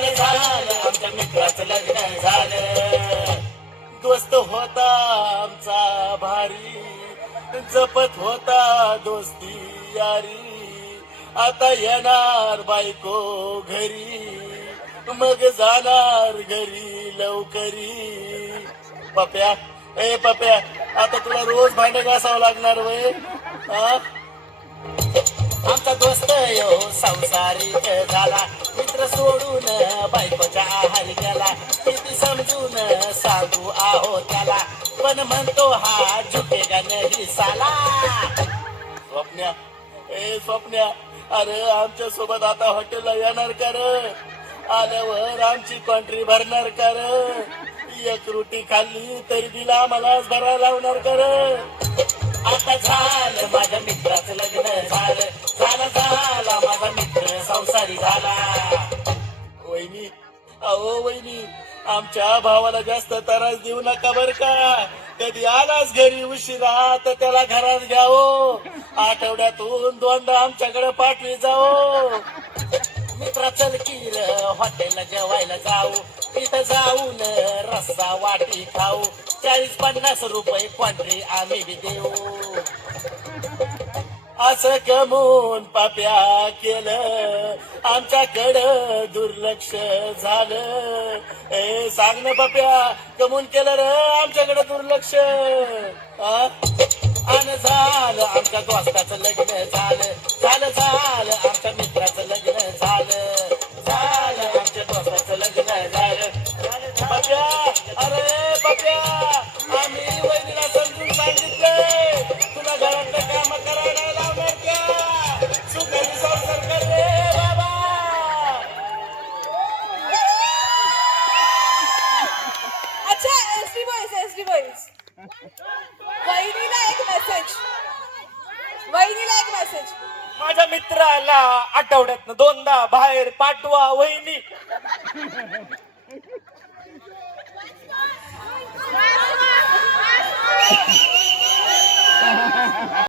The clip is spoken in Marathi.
झालं झालं आमच्या मित्राचं लग्न झालं. दोस्त होता आमचा भारी, जपत होता दोस्ती यारी. आता येणार बायको घरी, मग जाणार घरी लवकरी. पप्या, ए पप्या, आता तुला रोज भांडे घासावं लागणार वय. आमचा दोस्त यो संसारिक झाला, मित्र सोडून बायकोच्या आहारी गेला. किती समजून सांगू आहो त्याला, पण म्हणतो हा झुकेगा नाही साला. स्वप्न्या, ए स्वप्न्या, अरे आमच्या सोबत आता हॉटेलला येणार कर. आल्यावर आमची कॉन्ट्री भरणार कर. एक रोटी खाल्ली तरी बिल आम्हालाच भरायला लावणार कर. आता झालं माझ्या मित्राचं लग्न झालं, झालं झाला माझा मित्र संसारी झाला. वहिनी, अहो वहिनी, आमच्या भावाला जास्त त्रास देऊ नका बर का. कधी आलाच घरी उशिरा तर त्याला घरात घ्यावं. आठवड्यातून दोनदा आमच्याकडे पाठवी जाओ. मित्रा चल की हॉटेलला जेवायला जाऊ, तिथं जाऊन रस्सा वाटी खाऊ. 40-50 रुपये क्वांट्री आम्ही बी देऊ. असं कमून पाप्या केलं, आमच्याकडं दुर्लक्ष झालं. ए सांग ना पाप्या, कमून केलं रे आमच्याकडे दुर्लक्ष. आणि झालं आमच्या दोस्ताचं लग्न झालं, झालं झालं आमच्या मित्राचं लग्न झालं, झालं आमच्या दोस्ताचं लग्न झालं. पप्या, अरे पप्या, आम्ही वहिनीला समजून सांगितलंय, तुला घरातलं काम करायला लावणार का. सुखाने संसार कर रे बाबा. अच्छा एसटी बॉईज, वहिनीला एक मेसेज. माझ्या मित्राला आठवड्यात 2दा बाहेर पाठवा वहिनी.